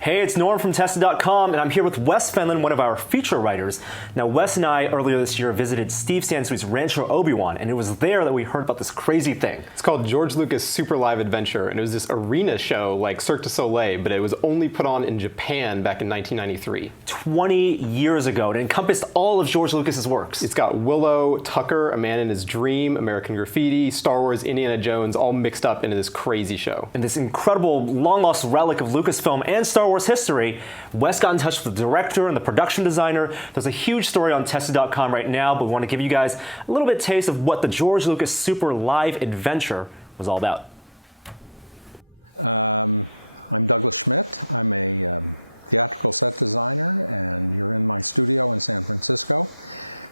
Hey, it's Norm from Tested.com, and I'm here with Wes Fenlon, one of our feature writers. Now, Wes and I, earlier this year, visited Steve Sansui's Rancho Obi-Wan, and it was there that we heard about this crazy thing. It's called George Lucas Super Live Adventure, and it was this arena show like Cirque du Soleil, but it was only put on in Japan back in 1993. 20 years ago. It encompassed all of George Lucas's works. It's got Willow, Tucker, A Man in His Dream, American Graffiti, Star Wars, Indiana Jones, all mixed up into this crazy show. And this incredible, long-lost relic of Lucasfilm and Star Wars history, Wes got in touch with the director and the production designer. There's a huge story on Tested.com right now, but we want to give you guys a little bit taste of what the George Lucas Super Live Adventure was all about. I'm Douglas Schmidt. I'm a theatrical set designer, and you're in my studio in San Francisco.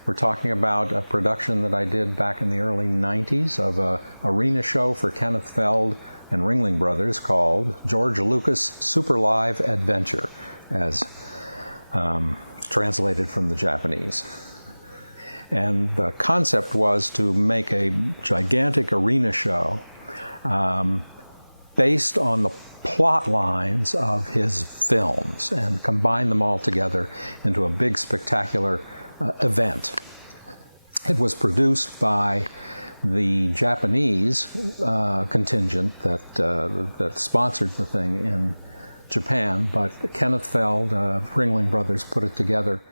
We're talking about a production that I did back in the early 90s of an arena show for Kenneth Feld and Ringling Brothers called George Lucas Super Live Adventure, as translated from the Japanese. And the concept was to make a gigantic arena show based on the plot lines of his films and combine them all together into a big spectacular event. It was produced by the Japanese contingent that sponsored the thing in Japan, but Kenneth Feld, Ringling Brothers put it together.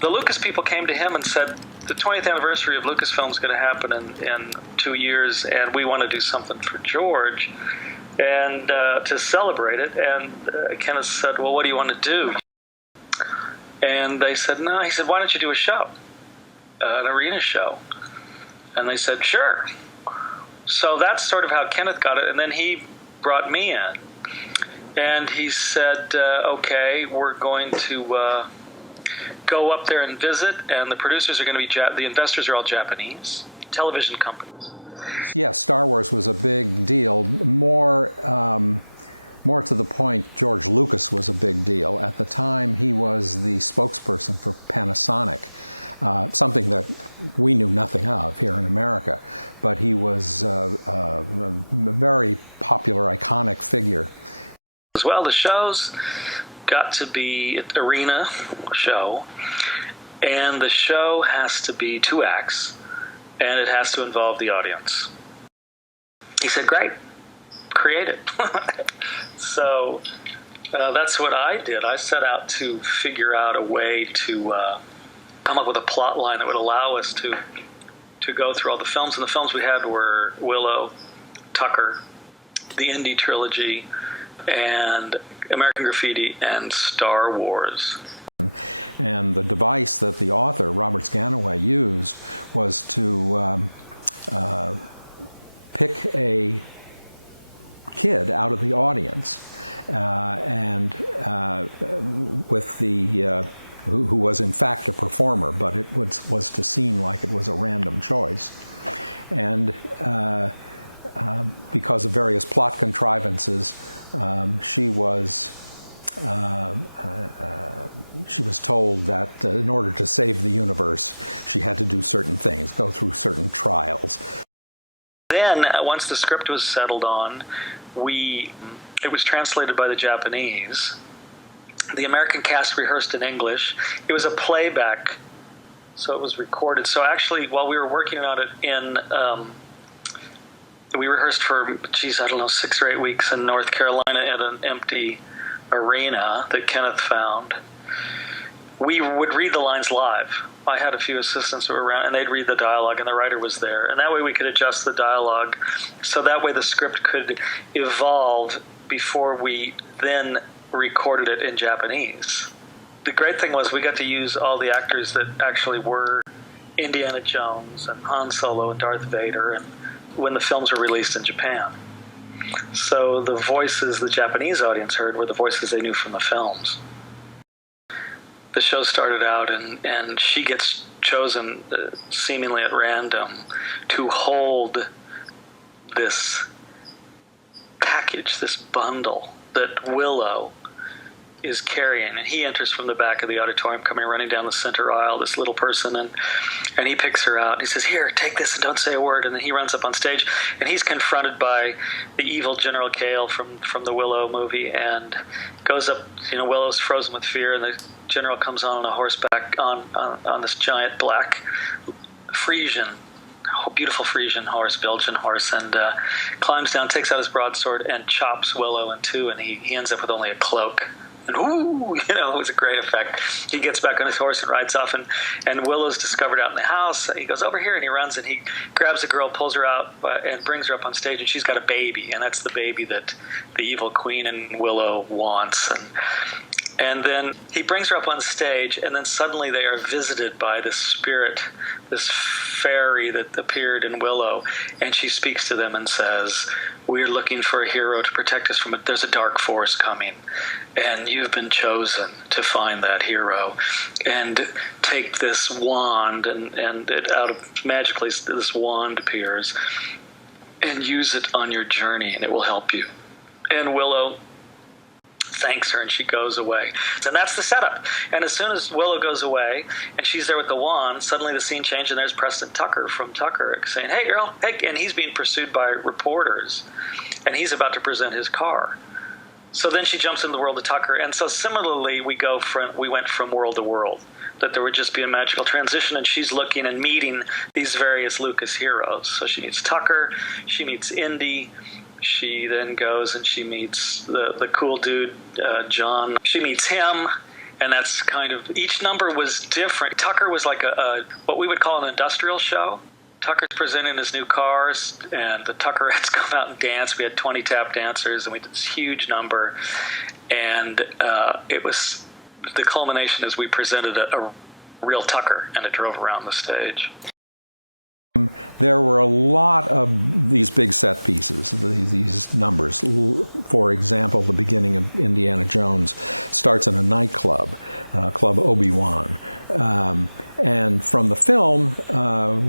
The Lucas people came to him and said, the 20th anniversary of Lucasfilm is going to happen in 2 years, and we want to do something for George and to celebrate it. And Kenneth said, well, what do you want to do? And they said, no. He said, why don't you do a show, an arena show? And they said, sure. So that's sort of how Kenneth got it. And then he brought me in. And he said, okay, we're going to go up there and visit. And the producers are going to be, the investors are all Japanese television companies. Yes, Star Wars was a big deal. More to the point, George Lucas was a big deal. At the time, he was the spokesperson for Panasonic. Something that we knew nothing of here in America, but he was a very popular, iconic figure. As well, the show's got to be an arena show, and the show has to be 2 acts, and it has to involve the audience. He said, great, create it. So that's what I did. I set out to figure out a way to come up with a plot line that would allow us to go through all the films. And the films we had were Willow, Tucker, the Indy trilogy, and American Graffiti, and Star Wars. And the device that the author, Robert Sganaway, used was to pick a kid out of the audience and with the who was in fact a performer, but it was to seem like it was a random choice. And because of various plot contrivances, she was told that in order to save the universe, she had to do certain things, go through certain trials. Then, once the script was settled on, it was translated by the Japanese. The American cast rehearsed in English. It was a playback, so it was recorded. So actually, while we were working on it we rehearsed for, 6 or 8 weeks in North Carolina at an empty arena that Kenneth found. We would read the lines live. I had a few assistants who were around, and they'd read the dialogue, and the writer was there. And that way we could adjust the dialogue, so that way the script could evolve before we then recorded it in Japanese. The great thing was we got to use all the actors that actually were Indiana Jones and Han Solo and Darth Vader, and when the films were released in Japan. So the voices the Japanese audience heard were the voices they knew from the films. The show started out, and she gets chosen seemingly at random to hold this package, this bundle that Willow is carrying, and he enters from the back of the auditorium, coming running down the center aisle, this little person, and he picks her out. He says, "Here, take this and don't say a word." And then he runs up on stage, and he's confronted by the evil General Kale from the Willow movie, and goes up. Willow's frozen with fear, and the general comes on a horseback on this giant black Frisian, beautiful Frisian horse, Belgian horse, and climbs down, takes out his broadsword, and chops Willow in two, and he ends up with only a cloak. And ooh, it was a great effect. He gets back on his horse and rides off, and Willow's discovered out in the house. He goes over here, and he runs, and he grabs a girl, pulls her out, and brings her up on stage, and she's got a baby, and that's the baby that the evil queen and Willow wants. And then he brings her up on stage, and then suddenly they are visited by this spirit, this fairy that appeared in Willow, and she speaks to them and says, "We're looking for a hero to protect us from it. There's a dark force coming, and you've been chosen to find that hero. And take this wand," and it out of magically this wand appears, "and use it on your journey, and it will help you." And Willow thanks her, and she goes away. And that's the setup. And as soon as Willow goes away and she's there with the wand, suddenly the scene changes, and there's Preston Tucker from Tucker saying, "Hey girl, hey," and he's being pursued by reporters, and he's about to present his car. So then she jumps into the world of Tucker, and so similarly we went from world to world, that there would just be a magical transition, and she's looking and meeting these various Lucas heroes. So she meets Tucker, she meets Indy, she then goes and she meets the cool dude, John. She meets him, and that's kind of, each number was different. Tucker was like a what we would call an industrial show. Tucker's presenting his new cars, and the Tuckerettes come out and dance. We had 20 tap dancers, and we did this huge number. And it was, the culmination is we presented a real Tucker, and it drove around the stage. There were a lot of these big set pieces, these numbers. For example, the beginning of Indiana Jones starts in a nightclub, Club Obi-Wan. And from the film,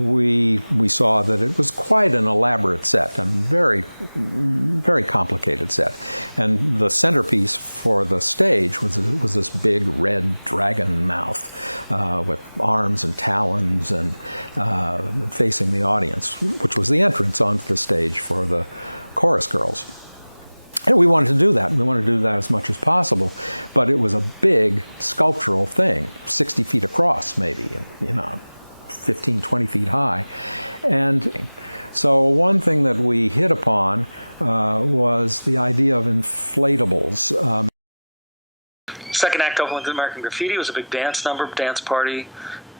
we saw that it was quite an elaborate set, a very, very complicated set. And the centerpiece for the stage was this big red dragon mouth with arms and talons and facing the audience, which was the entrance onto the stage for the chorus girls. And we wanted to do that. We wanted to do that as much as possible. But it was a big sculptural thing, 60 feet across maybe, 15, 20 feet high. And so one thing that we hit upon was the idea of inflatables. Second act opened with American Graffiti. It was a big dance number, dance party,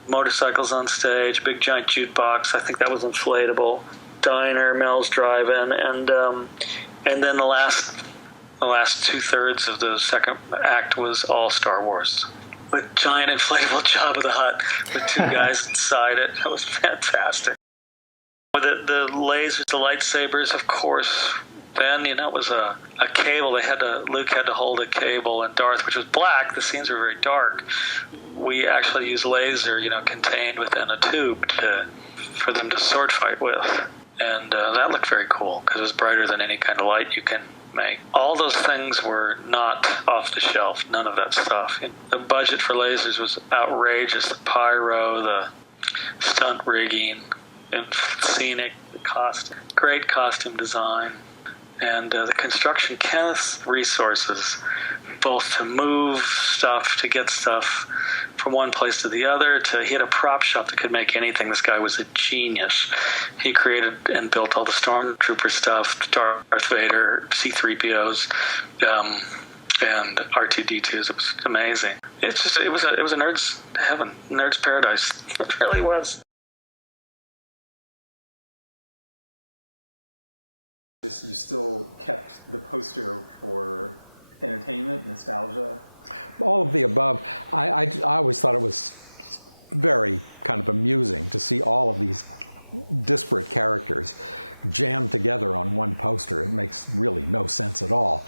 motorcycles on stage, big giant jukebox. I think that was inflatable. Diner, Mel's Drive-In, and then the last 2/3 of the second act was all Star Wars, with giant inflatable Jabba the Hutt with two guys inside it. That was fantastic. With the lasers, the lightsabers, of course. Then it was a cable. Luke had to hold a cable, and Darth, which was black. The scenes were very dark. We actually used laser, contained within a tube for them to sword fight with. And that looked very cool because it was brighter than any kind of light you can make. All those things were not off the shelf, none of that stuff. The budget for lasers was outrageous. The pyro, the stunt rigging, and scenic, the costume, great costume design. And the construction Kenneth's resources, both to move stuff, to get stuff from one place to the other, to hit a prop shop that could make anything. This guy was a genius. He created and built all the Stormtrooper stuff, Darth Vader, C-3POs, and R2-D2s. It was amazing. It was a nerd's heaven, nerd's paradise. It really was. You still kept the poster for entertainment, nostalgia? All of the above. I always thought it was very kind of amusing to see all of these disparate characters jammed together on one poster. It makes really no sense at all.